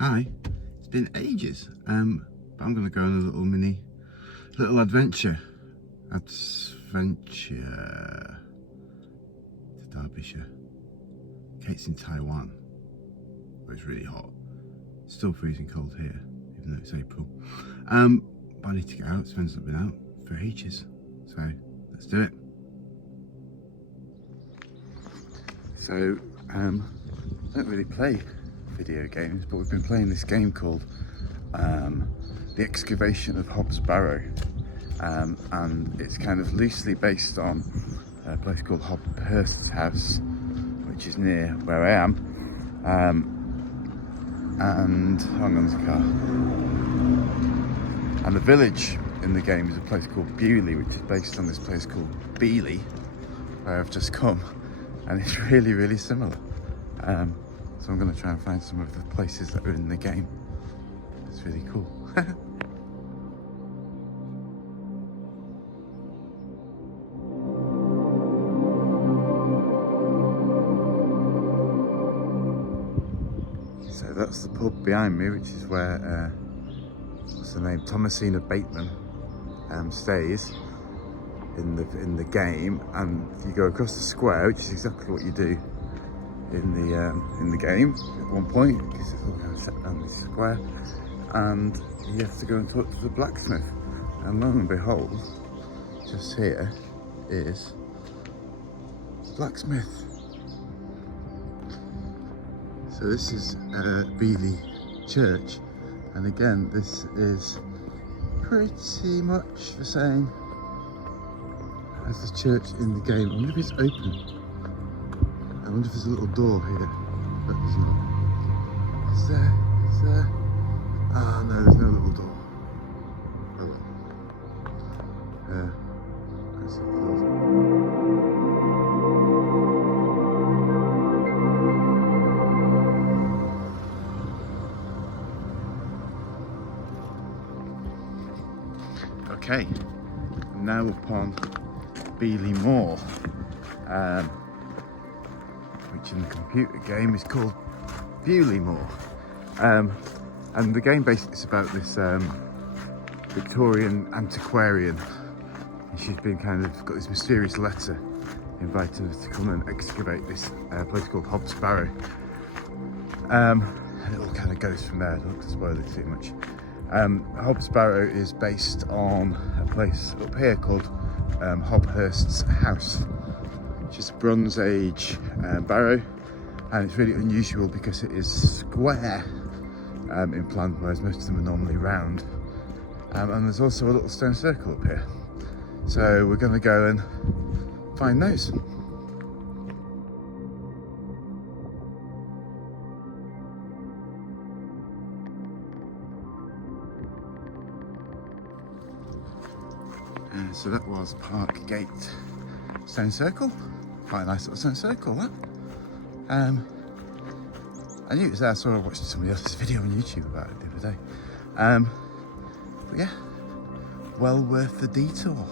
Hi, it's been ages, but I'm going to go on a little adventure to Derbyshire. Okay, it's in Taiwan, but it's really hot. It's still freezing cold here, even though it's April. But I need to get out. Sven's not been out for ages, so let's do it. So, I don't really play video games, but we've been playing this game called The Excavation of Hobbs Barrow, and it's kind of loosely based on a place called Hobhurst's house, which is near where I am, and hang on, there's a car. And the village in the game is a place called Beeley, which is based on this place called Beeley, where I've just come, and it's really, really similar. So I'm going to try and find some of the places that are in the game. It's really cool. So that's the pub behind me, which is where, what's the name, Thomasina Bateman stays in the game, and you go across the square, which is exactly what you do in the game at one point, because it's all kind of set down this square, and you have to go and talk to the blacksmith. And lo and behold, just here is the blacksmith. So this is Beeley Church, and again, this is pretty much the same as the church in the game. I wonder if it's open. I wonder if there's a little door here, but there's not. Is there? Is there? Ah, no, there's no little door. Oh well. Let's see if the door's open. Okay, now upon Beeley Moor, which in the computer game is called Beeley Moor. And the game basically is about this Victorian antiquarian. And she's been got this mysterious letter inviting us to come and excavate this place called Hobbs Barrow. And it all kind of goes from there. I don't want to spoil it too much. Hobbs Barrow is based on a place up here called Hobhurst's house, which is a Bronze Age barrow, and it's really unusual because it is square in plan, whereas most of them are normally round. And there's also a little stone circle up here, so we're going to go and find those. So that was Park Gate Stone Circle. Quite a nice little stone circle, that. I knew it was there. I watched somebody else's video on YouTube about it the other day. But yeah, well worth the detour.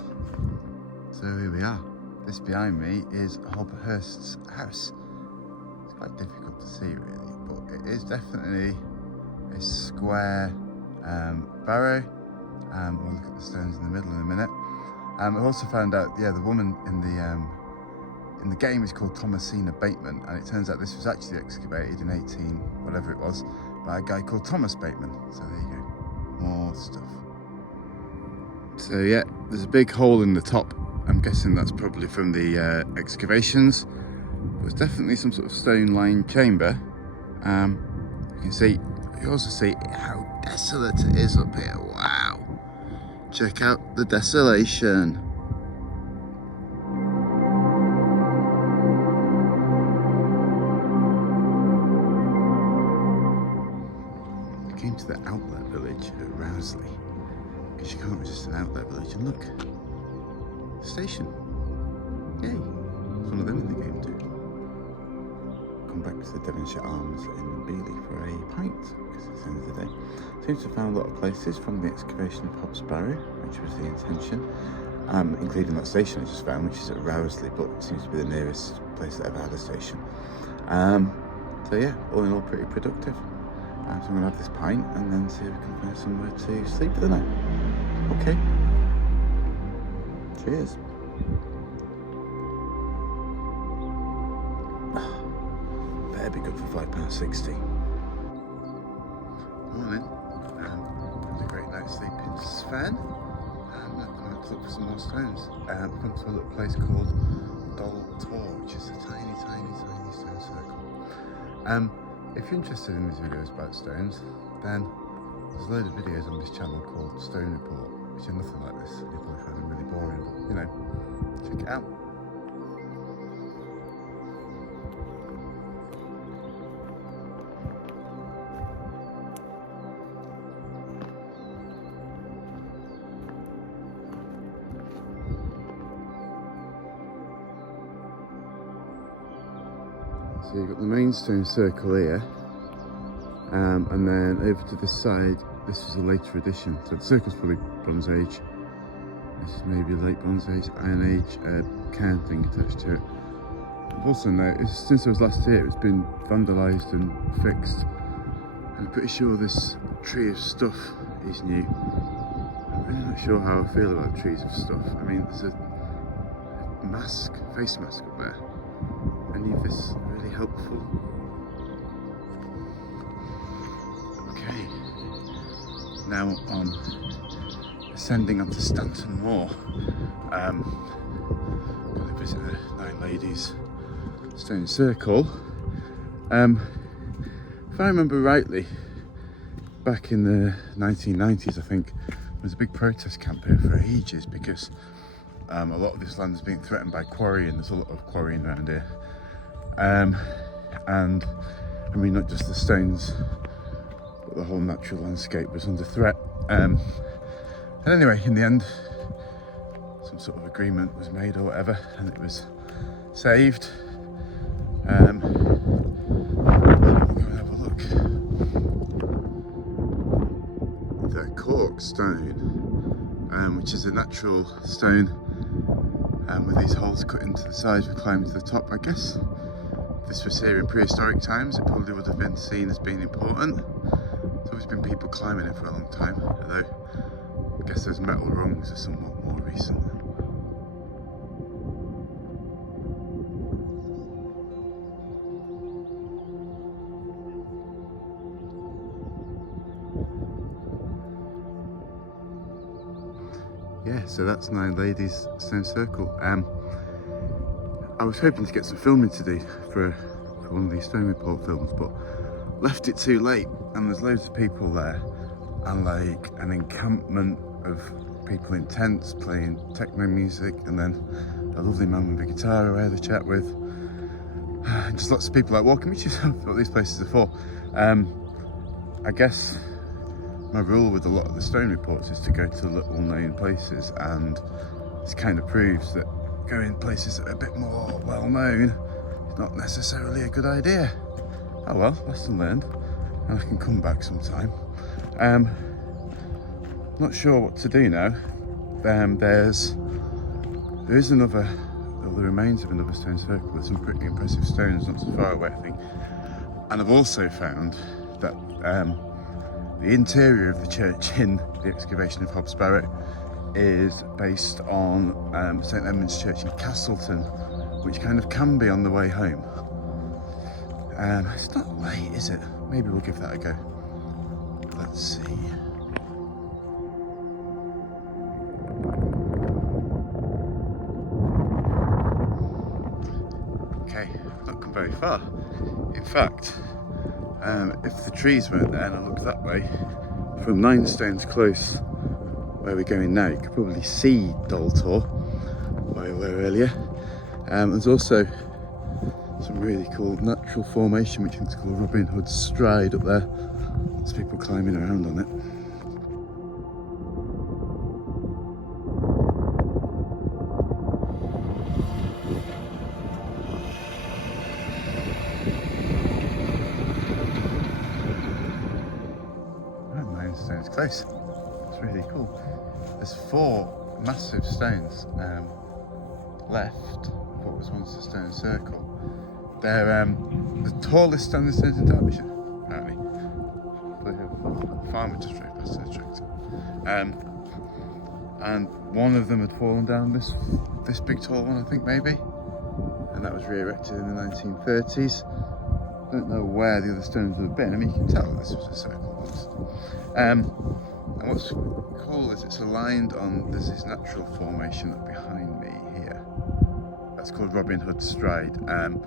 So here we are. This behind me is Hobhurst's house. It's quite difficult to see really, but it is definitely a square barrow. We'll look at the stones in the middle in a minute. I've also found out, yeah, the woman in the game is called Thomasina Bateman, and it turns out this was actually excavated in whatever it was, by a guy called Thomas Bateman. So there you go, more stuff. So yeah, there's a big hole in the top. I'm guessing that's probably from the excavations. There's definitely some sort of stone-lined chamber. You also see how desolate it is up here. Wow. Check out the desolation. I came to the outlet village at Rousley, because you can't resist an outlet village. And look, station. Yay. There's one of them in the game too. Come back to the Derbyshire Arms in Beeley for a pint, because it's the end of the day. Seems to have found a lot of places from the excavation of Hobbs Barrow, which was the intention, including that station I just found, which is at Rousley, but it seems to be the nearest place that ever had a station. So yeah, all in all, pretty productive. So I'm going to have this pint and then see if we can find somewhere to sleep for the night. Okay. Cheers. Better be good for £5.60. Morning. Had a great night's sleep in Sven. I'm going to look for some more stones. We've come to a little place called Tor, which is a tiny stone circle. If you're interested in these videos about stones, then there's a load of videos on this channel called Stone Report, which are nothing like this. You'll probably find them really boring, but you know, check it out. So you've got the main stone circle here, and then over to this side, this is a later addition. So the circle's probably Bronze Age. This is maybe late Bronze Age, Iron Age cairn thing attached to it. I've also noticed, since I was last here, it's been vandalised and fixed. I'm pretty sure this tree of stuff is new. I'm really not sure how I feel about trees of stuff. I mean, there's a mask, face mask up there. Any of this really helpful? Okay, now on ascending onto Stanton Moor. Going to visit the Nine Ladies Stone Circle. If I remember rightly, back in the 1990s, I think, there was a big protest camp here for ages because a lot of this land is being threatened by quarry, and there's a lot of quarrying around here. And I mean, not just the stones, but the whole natural landscape was under threat. And anyway, in the end, some sort of agreement was made or whatever, and it was saved. So we'll go and have a look. The cork stone, which is a natural stone with these holes cut into the sides for climbing to the top. I guess if this was here in prehistoric times, it probably would have been seen as being important. There's always been people climbing it for a long time, although I guess those metal rungs are somewhat more recent. Yeah, so that's Nine Ladies Stone Circle. I was hoping to get some filming to do for one of these Stone Report films, but left it too late, and there's loads of people there, and like an encampment of people in tents playing techno music, and then a lovely man with a guitar who I had a chat with. Just lots of people like, walking me through what these places are for. I guess my rule with a lot of the Stone Reports is to go to little known places, and this kind of proves that going places that are a bit more well known is not necessarily a good idea. Oh well, lesson learned, and I can come back sometime. Not sure what to do now. There is another, the remains of another stone circle with some pretty impressive stones not so far away, I think. And I've also found that the interior of the church in the excavation of Hobbs Barrow is based on St Edmund's Church in Castleton, which kind of can be on the way home. It's not late, is it? Maybe we'll give that a go. Let's see. Okay, not come very far. In fact, if the trees weren't there and I looked that way, from Nine Stones Close, where we're going now, you could probably see Tor, where we were earlier. There's also some really cool natural formation, which I think is called Robin Hood's Stride up there. There's people climbing around on it. Nine Stones Close. It's really cool. There's 4 massive stones left of what was once a stone circle. They're the tallest standing stones in Derbyshire, apparently. farmer just drove past in a tractor. And one of them had fallen down, this big tall one, I think maybe. And that was re-erected in the 1930s. Don't know where the other stones would have been. I mean, you can tell this was a circle once. And what's cool is it's aligned on, there's this natural formation up behind me here. That's called Robin Hood Stride. And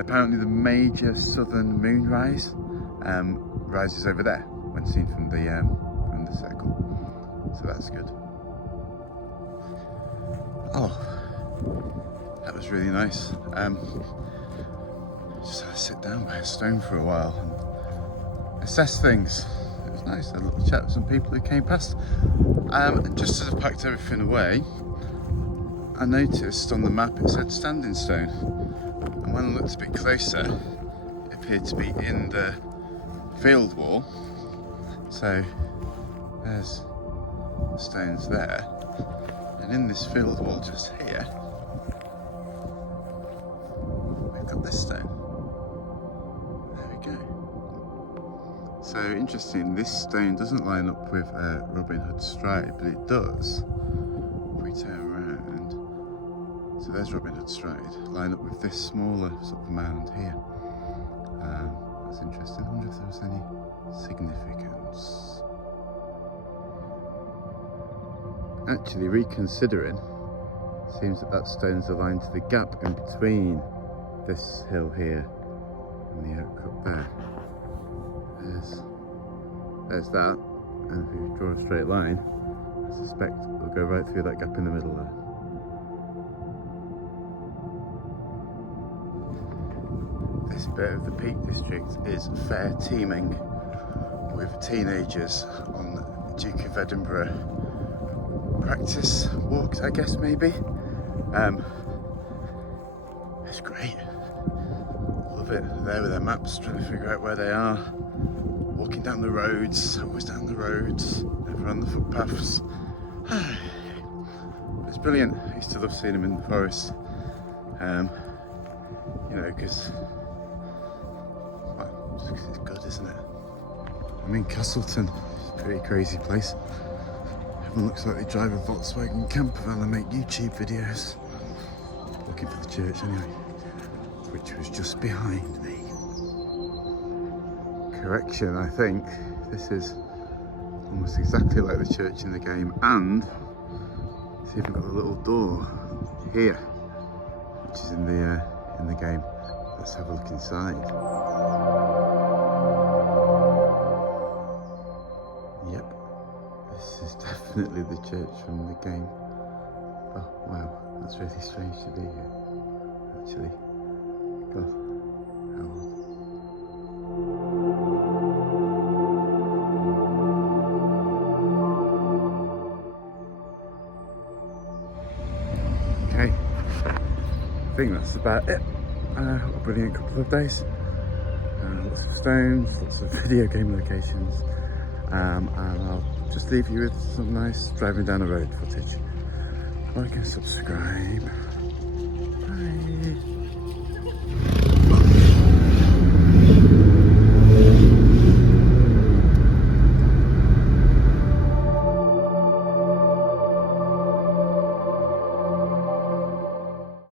apparently the major southern moonrise rises over there when seen from the circle. So that's good. Oh, that was really nice. Just had to sit down by a stone for a while and assess things. It was nice. I had a little chat with some people who came past. And just as I packed everything away, I noticed on the map it said standing stone. And when I looked a bit closer, it appeared to be in the field wall. So there's the stones there. And in this field wall just here, we've got this stone. There we go. So interesting, this stone doesn't line up with Robin Hood Stride, but it does if we turn around. So there's Robin Hood Stride, line up with this smaller sort of mound here. That's interesting. I wonder if there was any significance. Actually, reconsidering, seems that stone's aligned to the gap in between this hill here and the oak up there. There's that, and if we draw a straight line, I suspect we'll go right through that gap in the middle there. This bit of the Peak District is fair teeming with teenagers on Duke of Edinburgh practice walks, I guess, maybe. It's great. Love it. There with their maps, trying to figure out where they are. Walking down the roads, always down the roads, never on the footpaths. It's brilliant. I used to love seeing them in the forest. You know, because it's good, isn't it? I'm in Castleton. It's a pretty crazy place. Everyone looks like they drive a Volkswagen camper van and make YouTube videos. Looking for the church anyway, which was just behind me. Correction, I think this is almost exactly like the church in the game, and it's even got a little door here, which is in the game. Let's have a look inside. Yep, this is definitely the church from the game. Oh wow, that's really strange to be here, actually. God, how odd. Okay, I think that's about it. A brilliant couple of days. Lots of stones, lots of video game locations, and I'll just leave you with some nice driving down the road footage. Like and subscribe.